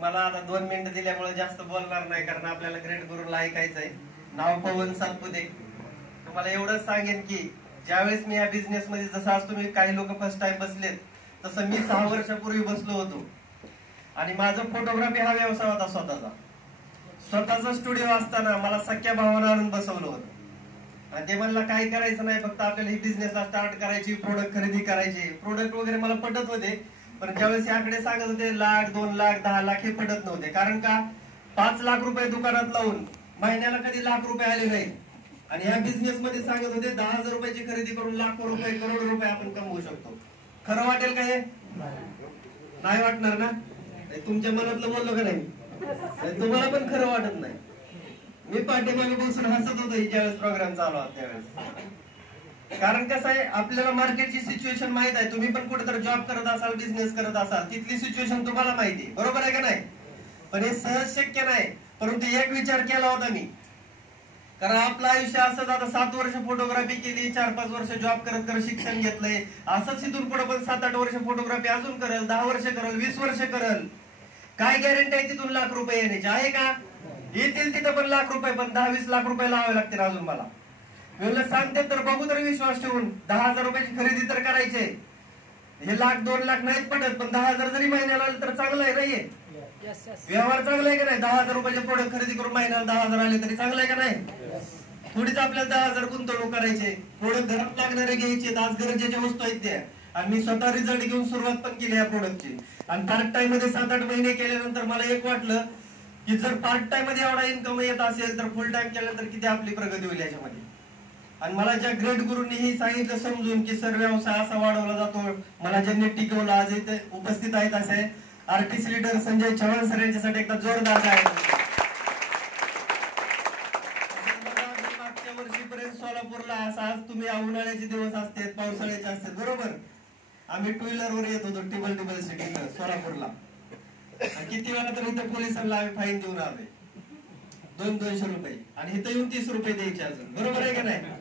मला आता 2 मिनिटं दिल्यामुळे जास्त बोलणार नाही, कारण आपल्याला ग्रेट गुरुला ऐकायचंय. नाव पवन सातपुते. तुम्हाला एवढंच सांगेन की ज्यावेळेस मी या बिझनेस मध्ये, जसं आज तुम्ही काही लोक फर्स्ट टाइम बसलेत, तसं मी 6 वर्षापूर्वी बसलो होतो. आणि माझं फोटोग्राफी हा व्यवसाय होता स्वतःचा स्टुडिओ असताना मला सख्या भावानं आणून बसवलं होतं. आणि ते मला काही करायचं नाही, फक्त आपल्याला ही बिझनेसला स्टार्ट करायची, प्रोडक्ट खरेदी करायचे. प्रोडक्ट वगैरे मला पटत होते, पण ज्यावेळेस याकडे सांगत होते 1 लाख 2 लाख 10 लाख हे पटत नव्हते. कारण का 5 लाख रुपये दुकानात लावून महिन्याला कधी 1 लाख रुपये आले नाही. आणि ह्या बिझनेस मध्ये सांगत होते 10,000 रुपयाची खरेदी करून लाखो रुपये करोड रुपये आपण कमवू शकतो. खरं वाटेल का हे? नाही वाटणार ना? तुमच्या मनातलं बोललो का नाही? तुम्हाला पण खरं वाटत नाही. मी पाठीमागे बसून हसत होतो ज्यावेळेस प्रोग्राम चालू होता त्यावेळेस. कारण कसं आहे, आपल्याला मार्केटची सिच्युएशन माहित आहे. तुम्ही पण कुठेतरी जॉब करत असाल, बिझनेस करत असाल, तिथली सिच्युएशन तुम्हाला माहिती आहे, बरोबर आहे का नाही? पण हे सहज शक्य नाही. परंतु एक विचार केला होता मी, कारण आपलं आयुष्य असंच, आता 7 वर्ष फोटोग्राफी केली, 4-5 वर्ष जॉब करत करत शिक्षण घेतलंय, असंच इथून पुढे पण 7-8 वर्ष फोटोग्राफी अजून करल, 10 वर्ष करल, 20 वर्ष करल. काय गॅरंटी आहे तिथून लाख रुपये येण्याची? आहे का? येतील तिथं पण लाख रुपये, पण 10-20 लाख रुपये लावावे लागतील अजून मला. मी सांगते तर बघू तरी विश्वास ठेवून. 10,000 रुपयाची खरेदी तर करायचे. हे 1 लाख 2 लाख नाहीच पडत, पण 10,000 जरी महिन्याला आले तर चांगलं आहे. नाहीये व्यवहार चांगला आहे का नाही? 10,000 रुपयाचे प्रोडक्ट खरेदी करून महिन्याला 10,000 आले तरी चांगलं आहे का नाही? थोडीच आपल्याला 10,000 गुंतवणूक करायचे, प्रोडक्ट घरात लागणारे घ्यायचे, आज गरजेच्या वस्तू आहेत त्या. आणि मी स्वतः रिझल्ट घेऊन सुरुवात पण केली या प्रोडक्टची. आणि पार्ट टाइम मध्ये 7-8 महिने केल्यानंतर मला एक वाटलं की जर पार्ट टाइम मध्ये एवढा इन्कम येत असेल तर फुल टाइम केल्यानंतर किती आपली प्रगती होईल याच्यामध्ये. आणि मला ज्या ग्रेट गुरूंनी सांगितलं समजून की सर व्यवसाय असा वाढवला जातो, मला ज्यांनी टिकवलं, आज इथे उपस्थित आहेत असे artist leader Sanjay Chavan sir यांच्यासाठी एकदा जोरदार आहे. मागच्या वर्षीपर्यंत सोलापूरला असं, आज तुम्ही उन्हाळ्याचे दिवस असतात, पावसाळ्याचे असतात, बरोबर? आम्ही 2 व्हीलर वर येत होतो टिबल सिटीला सोलापूरला. किती वेळा तर इथे पोलिसांना आम्ही फाईन देऊन आलोय 200-200 रुपये, आणि इथं येऊन 30 रुपये द्यायचे अजून, बरोबर आहे का नाही?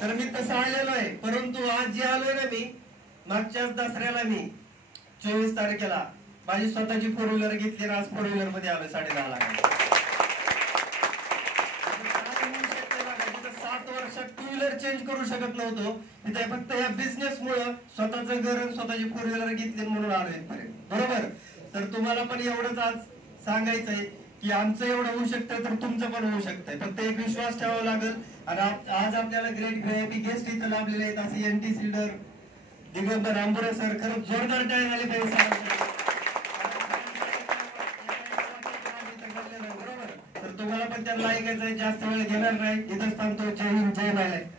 तर मी तसं आलेलो आहे. परंतु आज जे आलोय ना, मी मागच्याच दसऱ्याला मी 24 तारखेला माझी स्वतःची 4 व्हीलर घेतली, आज 4 व्हीलर मध्ये आलोय 10.5 लाख. 7 वर्षात 2 व्हीलर चेंज करू शकत नव्हतो तिथे, फक्त या बिझनेस मुळे स्वतःचं घर आणि स्वतःची 4 व्हीलर घेतली म्हणून आलो इथपर्यंत, बरोबर? तर तुम्हाला पण एवढंच आज सांगायचंय की आमचं एवढं होऊ शकतं तर तुमचं पण होऊ शकतंय. फक्त एक विश्वास ठेवावा लागेल. आणि आज आपल्याला ग्रेट व्हीआयपी गेस्ट इथं लाभलेले आहेत, असे NTC leader Digambar Ambure sir. खरंच जोरदार टाळ्या झाली पाहिजे. बरोबर? तर तुम्हाला पण त्यांना ऐकायचंय, जास्त वेळ घेणार नाही, इथंच थांबतो. जय हिंद, जय महाराष्ट्र.